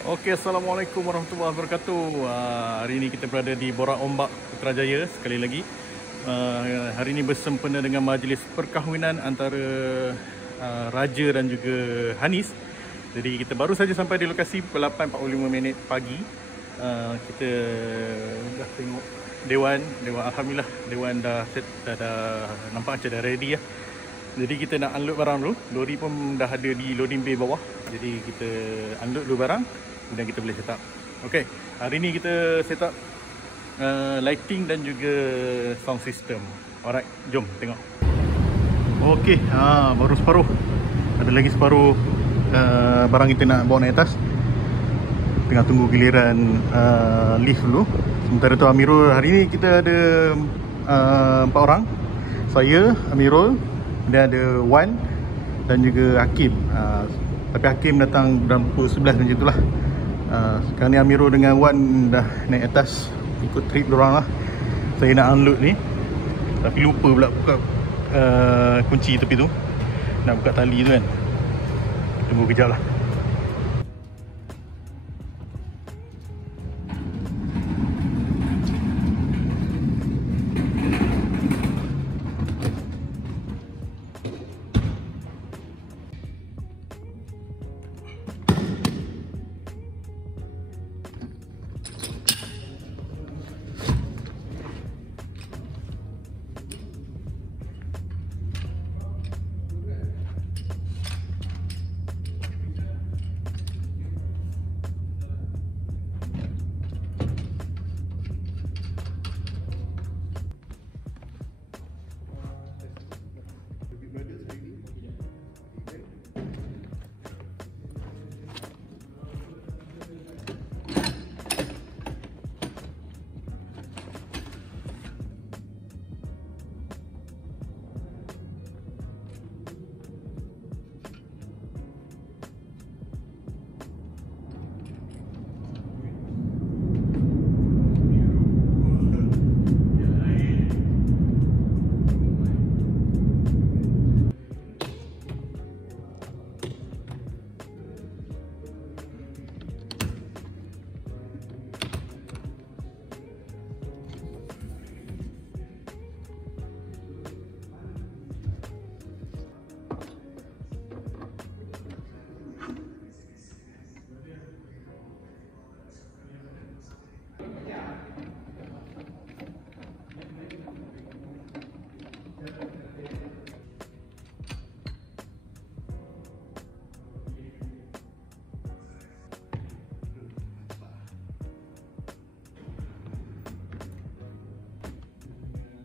Okey, Assalamualaikum warahmatullahi wabarakatuh. Hari ini kita berada di Borak Ombak Putrajaya sekali lagi. Hari ini bersempena dengan majlis perkahwinan antara Raja dan juga Hanis. Jadi kita baru saja sampai di lokasi pukul 8.45 pagi. Kita dah tengok Dewan. Alhamdulillah Dewan dah nampak macam dah ready lah. Jadi kita nak unload barang dulu. Lori pun dah ada di loading bay bawah. Jadi kita unload dulu barang, kemudian kita boleh set up. Okey, hari ni kita set up lighting dan juga sound system. Alright, jom tengok. Okey, baru separuh. Ada lagi separuh barang kita nak bawa naik atas. Tengah tunggu giliran lift dulu. Sementara tu Amirul, hari ni kita ada 4 orang. Saya, Amirul, dan ada Wan dan juga Hakim. Tapi Hakim datang dalam pukul 11 macam itulah. Sekarang ni Amirul dengan Wan dah naik atas ikut trip diorang lah. Saya nak unload ni, tapi lupa pula buka kunci tepi tu. Nak buka tali tu kan. Tunggu kejap lah.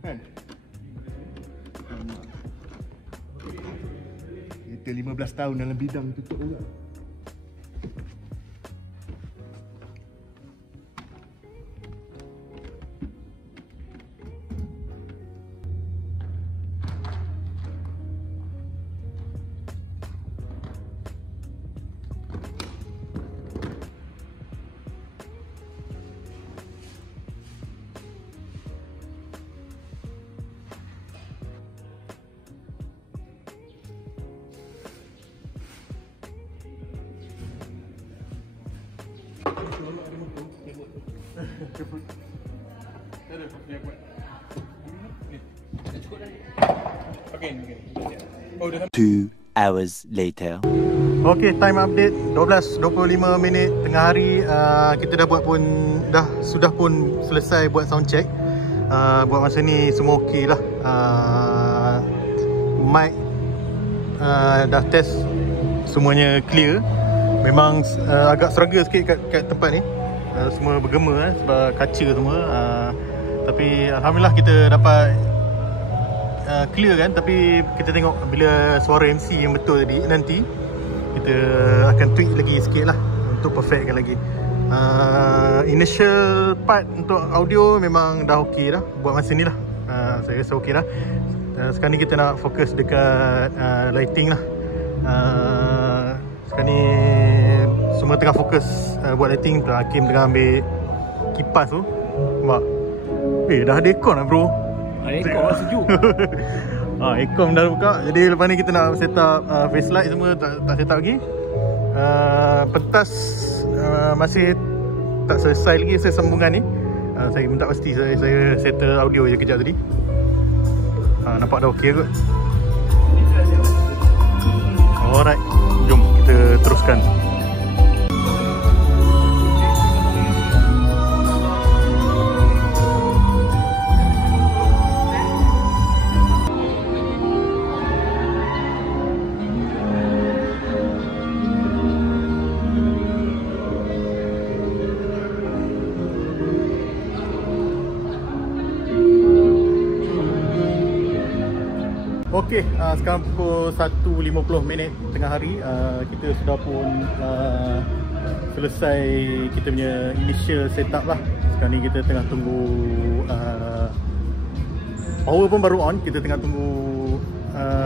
Kan? Kita 15 tahun dalam bidang tutup juga. Okay. 2 hours later. Okay, time update 12.25 tengah hari. Kita dah buat pun sudah pun selesai buat sound check. Buat masa ni semua okey lah. Mic dah test, semuanya clear. Memang agak struggle sikit kat tempat ni. Semua bergema sebab kaca semua. Tapi Alhamdulillah kita dapat clear kan. Tapi kita tengok bila suara MC yang betul tadi, nanti kita akan tweak lagi sikit lah untuk perfectkan lagi. Initial part untuk audio memang dah ok dah buat masa ni lah. Saya rasa ok lah. Sekarang ni kita nak fokus dekat lighting lah. Sekarang ni semua tengah fokus buat lighting. Hakim tengah ambil kipas tu. Nampak? Dah ada aircon lah bro. Aircon lah sejuk. Aircon dah buka. Jadi lepas ni kita nak set up face light semua. Tak set up lagi. Pentas masih tak selesai lagi saya sambungan ni. Saya minta pasti saya settle audio je kejap tadi. Nampak dah okey kot. Alright, jom kita teruskan. Okey, sekarang pukul 1.50 tengah hari. Kita sudah pun selesai kita punya initial setup lah. Sekarang ni kita tengah tunggu power pun baru on. Kita tengah tunggu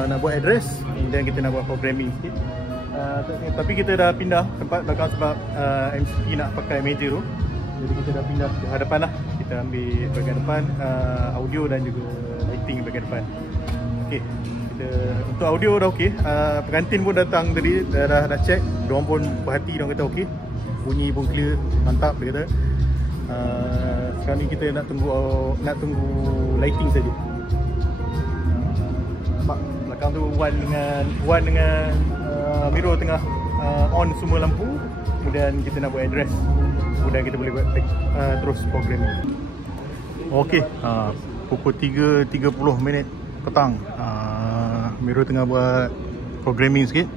nak buat address, kemudian kita nak buat programming sikit. Tapi kita dah pindah tempat belakang sebab MCP nak pakai meja tu. Jadi kita dah pindah ke hadapan lah. Kita ambil bahagian depan, audio dan juga lighting bahagian depan. Okay, untuk audio dah okey. Pengantin pun datang tadi, dah check. Diorang pun berhati, diorang kata okey. Bunyi pun clear, mantap dia kata. Sekarang ni kita nak tunggu lighting saja. Nampak belakang tu Wan dengan Miro tengah on semua lampu. Kemudian kita nak buat address. Kemudian kita boleh buat terus programming. Okey, pukul 3.30 petang. Miro tengah buat programming sikit.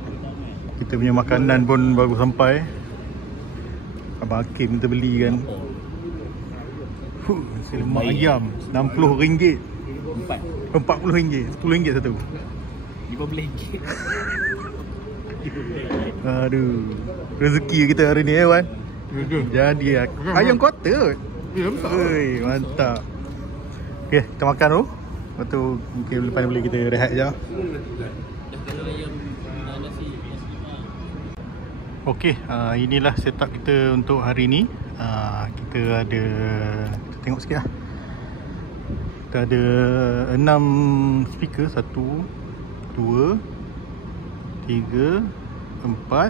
Kita punya makanan pun baru sampai. Abang Hakim kita beli kan. Nasi lemak ayam RM60. RM40. RM10 satu. RM15. Aduh, rezeki kita hari ni Wan. Jadi ayam kota. Oi, mantap. Okey, kita makan dulu. Lepas tu mungkin lepas ni boleh kita rehat je. Okey, inilah setup kita untuk hari ni. Kita ada, kita tengok sikit lah. Kita ada 6 speaker. 1, 2, 3, 4,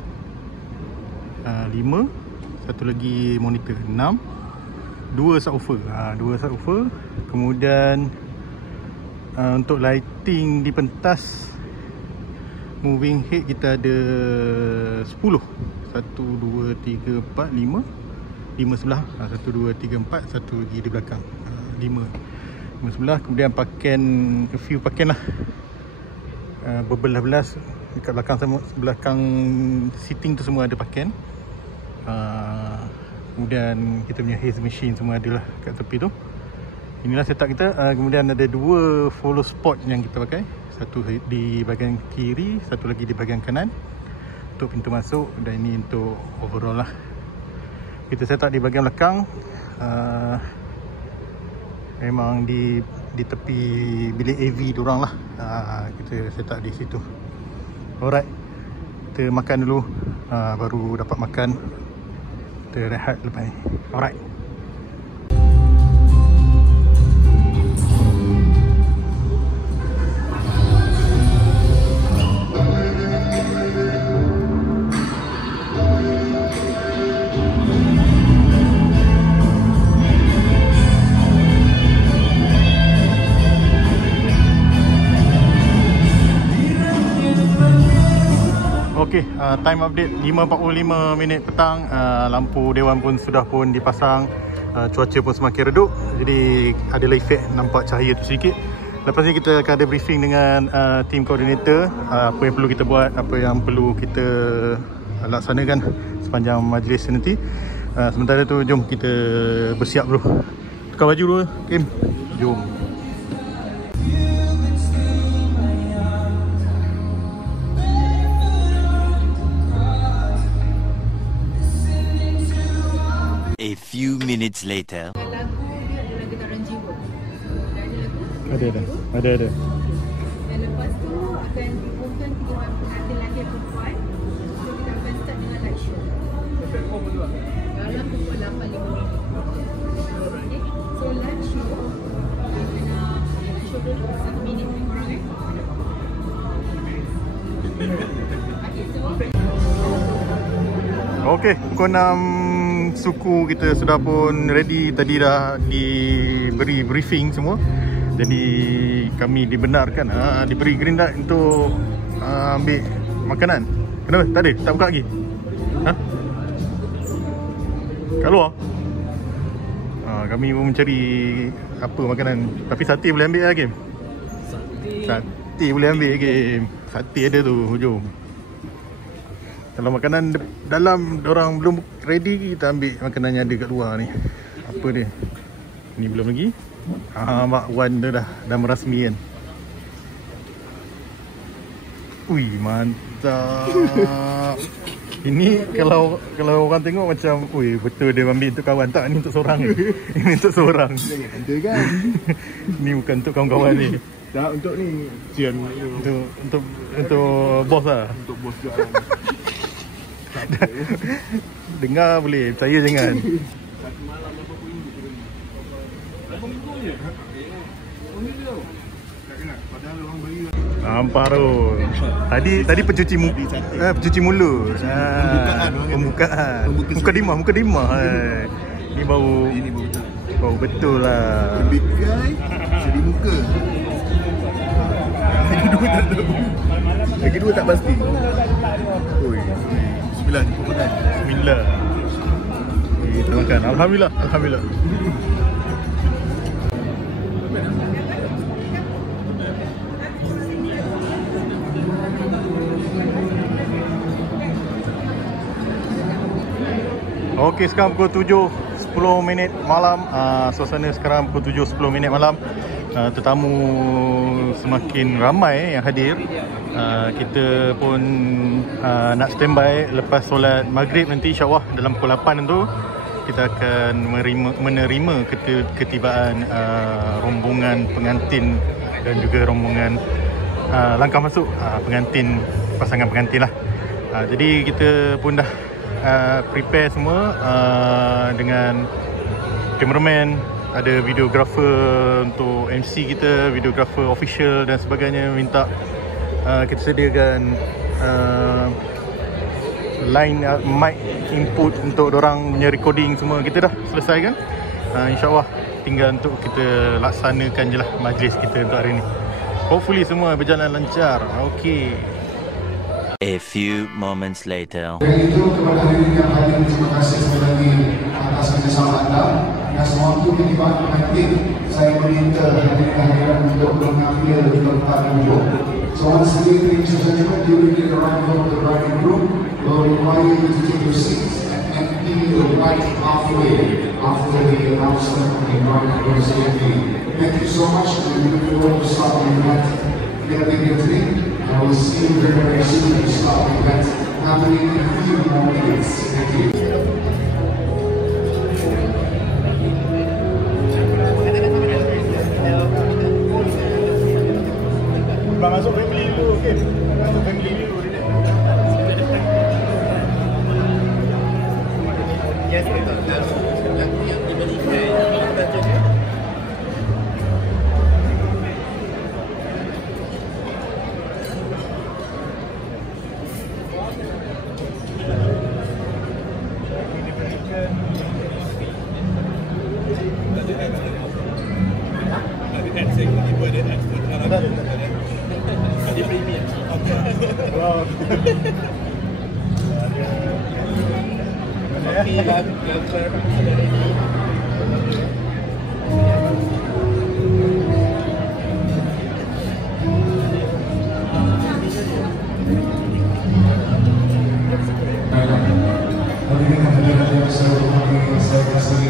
5. Satu lagi monitor, 6. 2 subwoofer. 2 subwoofer. Kemudian untuk lighting di pentas moving head kita ada 10. 1, 2, 3, 4, 5. 5 sebelah. 1, 2, 3, 4. Satu lagi di belakang. 5 sebelah. Kemudian paken, a few paken lah. Berbelah-belas dekat belakang seating tu semua ada paken. Kemudian kita punya haze machine semua ada lah kat tepi tu. Inilah setup kita. Kemudian ada 2 follow spot yang kita pakai. Satu di bahagian kiri, satu lagi di bahagian kanan untuk pintu masuk, dan ini untuk overall lah. Kita setup di bahagian belakang. Memang di tepi bilik AV diorang lah. Kita setup di situ. Alright, kita makan dulu. Baru dapat makan. Kita rehat lepas ni. Alright. Okey, time update 5.45 petang. Lampu dewan pun sudah pun dipasang. Cuaca pun semakin redup. Jadi adalah efek nampak cahaya tu sedikit. Lepas ni kita akan ada briefing dengan team coordinator. Apa yang perlu kita buat, apa yang perlu kita laksanakan sepanjang majlis nanti. Sementara tu jom kita bersiap dulu. Tukar baju dulu, Kim. Jom. A few minutes later. Lagu dia ada lagu Taran Jiwa. Dah ada lagu? Ada. Dan lepas tu akan diumumkan 3 orang pengantin lahir perempuan. So kita akan start dengan light show. Dalam pukul 8.50. Okay. So light show. Kita nak show dulu 1 minit lebih kurang Okay, so Okey, pukul 6 suku kita sudah pun ready. Tadi dah diberi briefing semua. Jadi kami dibenarkan, diberi green light untuk ambil makanan. Kenapa? Tak ada? Tak buka lagi? Ha? Kat luar? Kami pun mencari apa makanan. Tapi sate boleh ambil lah, Kim? Sate boleh ambil, Kim. Sate ada tu hujung. Kalau makanan dalam orang belum ready, kita ambil makanan yang ada kat luar ni. Apa dia? Ni belum lagi. Mak Wan tu dah merasmi kan. Ui, mantap. Ini kalau orang tengok macam, ui, betul dia ambil untuk kawan. Tak, ni untuk seorang ni. Ini untuk seorang. Ada kan? Ni bukan untuk kawan-kawan ni. Tak, untuk ni. Sian. Untuk bos lah. Untuk bos juga. Dengar boleh, percaya jangan. Nampak tu. Tadi pencuci mulut. Pembukaan. Muka dimah. Ni bau betul lah. Big guy, jadi muka. Lagi dua tak pasti. Oi. Bismillah, jumpa makan. Bismillah. Kita makan. Alhamdulillah. Okey, sekarang pukul 7.10 malam. Suasana sekarang pukul 7.10 malam. Tetamu semakin ramai yang hadir. Kita pun nak standby lepas solat maghrib nanti, insyaAllah dalam pukul 8 tu kita akan menerima ketibaan rombongan pengantin dan juga rombongan langkah masuk pengantin, pasangan pengantin lah. Jadi kita pun dah prepare semua dengan cameraman, ada videographer untuk MC kita, videographer official dan sebagainya. Minta kita sediakan line mic input untuk dorang punya recording semua. Kita dah selesaikan. InsyaAllah tinggal untuk kita laksanakan je lah majlis kita untuk hari ni. Hopefully semua berjalan lancar. Okay. A few moments later. Dan itu kepada hadirin yang hadir, terima kasih sekali lagi atas kerjasama anda. Dan sewaktu ketibaan pengantin, saya meminta hadirin untuk mengambil tempat duduk. So once again, ladies and gentlemen, during the arrival of the bride and groom, we'll require you to take your seats and empty the right halfway after the announcement of the bride and groom ceremony. Thank you so much. We look forward to starting the event today. I will see you very soon to start the event happening in a few more minutes. Thank you. Masuk family dulu, okey. Masuk family dulu. Yes, betul. Yang diberi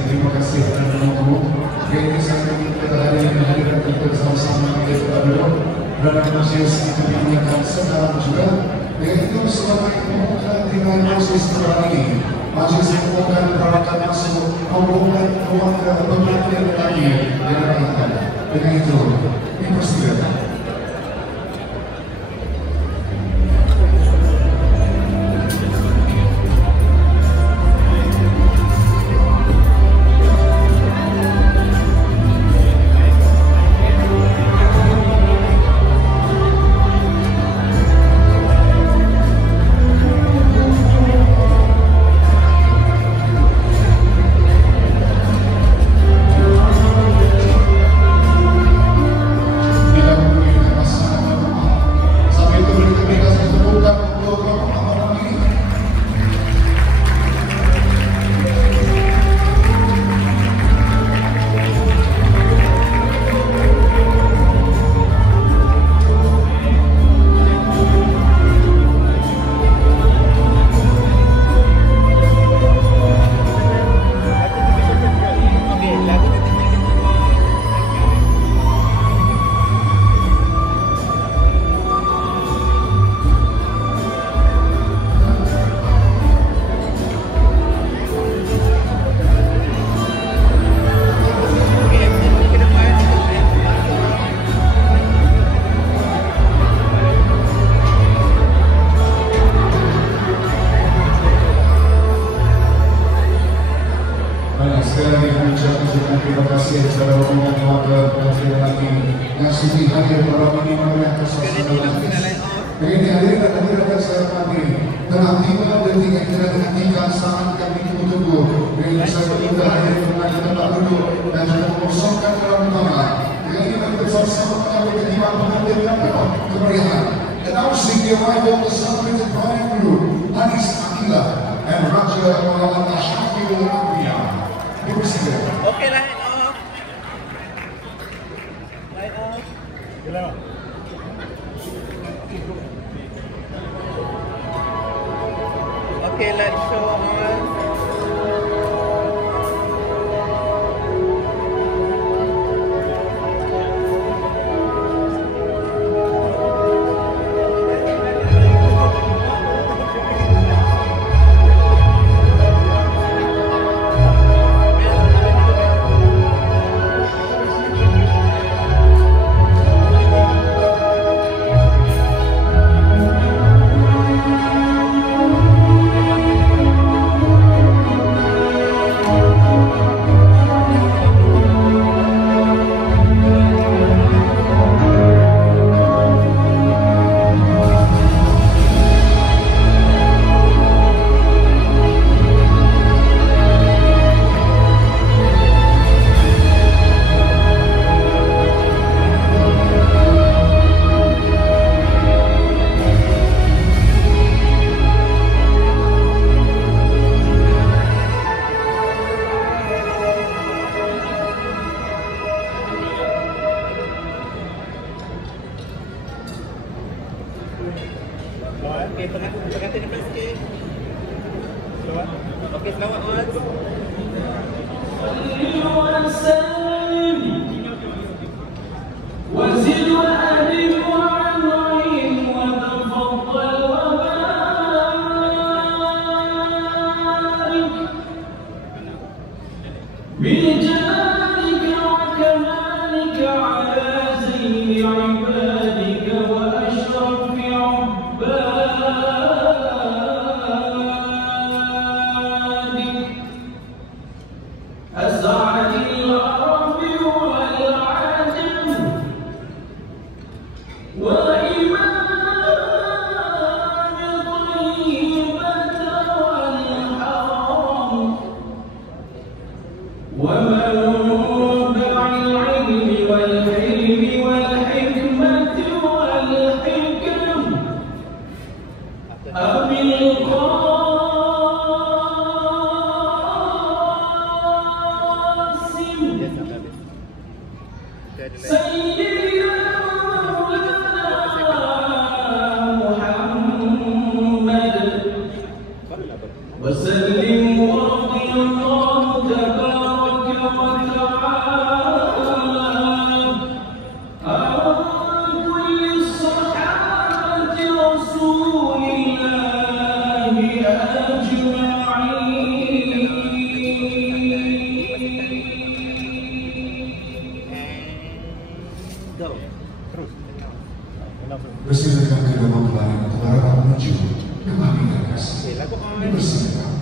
Terima kasih kerana menunggu. Ini saya minta hadirin kita bersama-sama dan proses itu dilakukan sekarang juga. Yaitu sebagai pembukaan dengan proses sekarang ini. Majlis pembukaan peralatan masuk hubungan keluarga pengantin lagi dilakukan. Dengan itu, dipersilakan. sekali lagi kami ucapkan terima kasih kepada rombongan keluarga pengantin lelaki yang sudi hadir pada ini atas suasana lelaki. Begini hadirin dan hadirat saya hormati, telah tiba detik yang tidak dinantikan sangat kami tunggu-tunggu. Dengan saya juga hadir mengenai tempat duduk dan juga mengosongkan dalam utama. Dengan ini kami bersama-sama menyambut ketimbang pengantin yang penuh kemeriahan. Announcing the arrival of the celebrated bride and groom, Anis Akila and Raja Muhammad Ashafidul Amriya. Dipersilakan. Okay, light off. Light off. Okay, let's show on. Okay, pengantin depan sikit. Selawat. Okay, selawat on. وزد وأهل وعنعين وتفضل وبارك بجلالك وكمالك على زين عبادك وأشرف عبادك أسعد العرب والعجم وإمام طيبة والحرم ومنبع العلم والحلم والحكمة والحكم أبي القاسم سيدنا محمد وسلم ورضي الله تبارك وتعالى عن كل الصحابة رسول الله أجمعين. Go. Bersilakan kedua mempelai untuk menuju kembali ke kasih. Okay, lagu on. Bersilakan.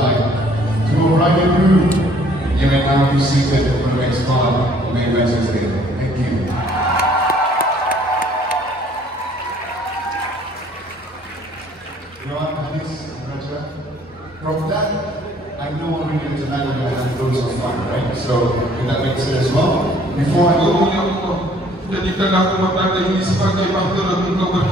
tonight. To our bride and groom, you may now be seated for the next part of May Wednesday. Thank you. Johan, Hanis, Raja. From that, I know already tonight we're going to have loads of fun, right? So, can that make sense as well? Before I go, jadikan aku mata ini sebagai bahtera engkau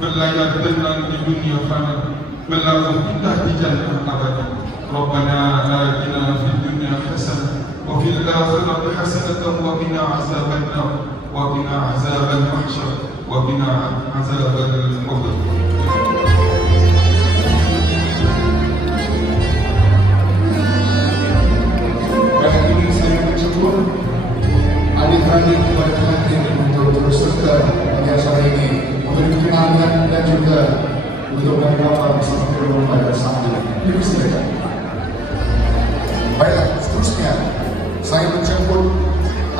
berlayar tenang di dunia fana, berlalu indah di jannah abadi. Rabbana atina fid dunya hasanah wa fil akhirati hasanah wa qina azaban nar wa qina azabal mahsyar wa qina azabal qabr. Dan ini saya bersyukur adik-adik kepada pengantin untuk terus serta pada acara ini, untuk dikenalkan dan juga untuk bergambar bersama kedua pada saat ini. Dipersilakan. Baiklah, seterusnya saya menjemput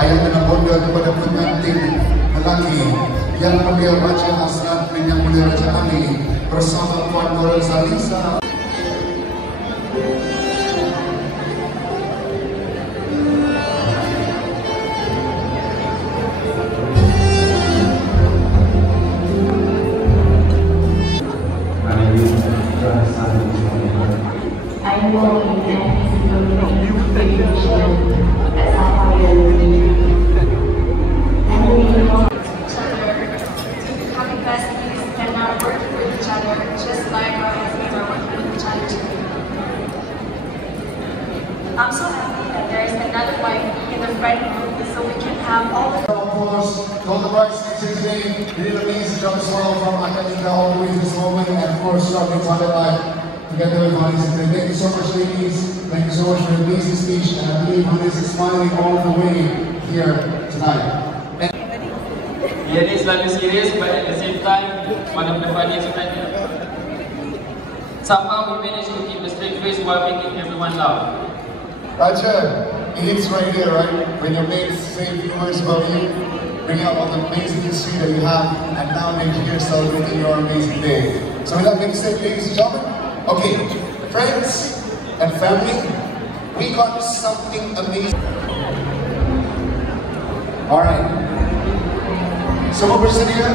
ayah dan bonda kepada pengantin lelaki yang mulia Raja Hasrat bin Yang Mulia Raja Ali bersama Tuan Nurul Zalisa. I'm so happy that there is another wife in the friend group so we can have all the... Of course, to all the bridesmaids here today, we did an amazing job as well from Akanika all the way to this moment, and of course, Robin Tadalai, together with Hanis. Thank you so much, ladies. Thank you so much for the amazing speech, and I believe Hanis is smiling all the way here tonight. Dia ni selalu serius, but at the same time, mana pendapat dia sebenarnya. Somehow we managed to keep a straight face while making everyone laugh. Raja, it's right here, right? When your mates say a few words about you, bring out all the amazing history that you have, and now make you here celebrating your amazing day. So with that being said, ladies and gentlemen, okay, friends and family, we got something amazing. Alright. Semua bersedia?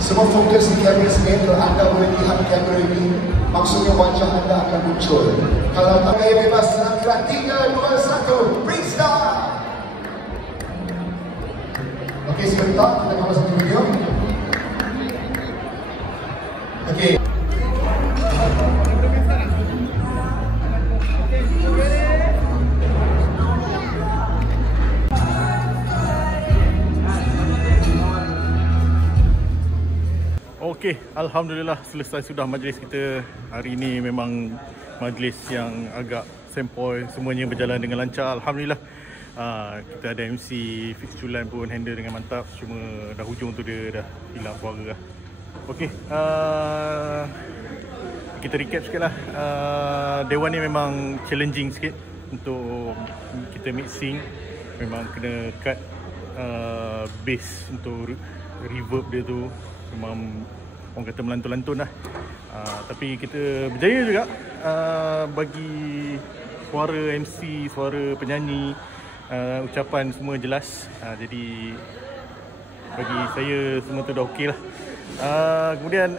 Semua fokus di kamera sendiri. Kalau anda boleh lihat kamera ini, maksudnya wajah anda akan muncul. Kalau tak gaya bebas, senang gerak 3, 2, 1, bring star! Okey, sebentar, kita akan masuk ke video. Okey. Okey, alhamdulillah selesai sudah majlis kita. Hari ini memang majlis yang agak sempoi, semuanya berjalan dengan lancar, alhamdulillah. Kita ada MC Fix Culan pun handle dengan mantap, cuma dah hujung tu dia dah hilang suara lah. Okey, kita recap sikit lah. Dewan ni memang challenging sikit untuk kita mixing. Memang kena cut bass untuk reverb dia tu, memang orang kata melantun-lantun lah. Tapi kita berjaya juga bagi suara MC, suara penyanyi, ucapan semua jelas. Jadi bagi saya semua tu dah okey lah. Kemudian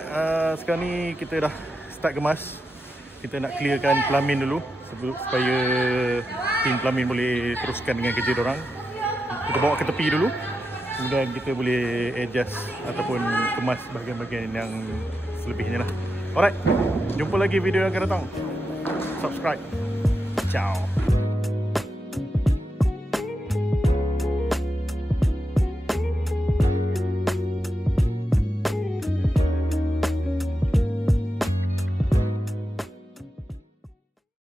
sekarang ni kita dah start kemas. Kita nak clearkan pelamin dulu supaya tim pelamin boleh teruskan dengan kerja diorang. Kita bawa ke tepi dulu, kemudian kita boleh adjust ataupun kemas bahagian-bahagian yang selebihnya lah. Alright, jumpa lagi video yang akan datang. Subscribe. Ciao.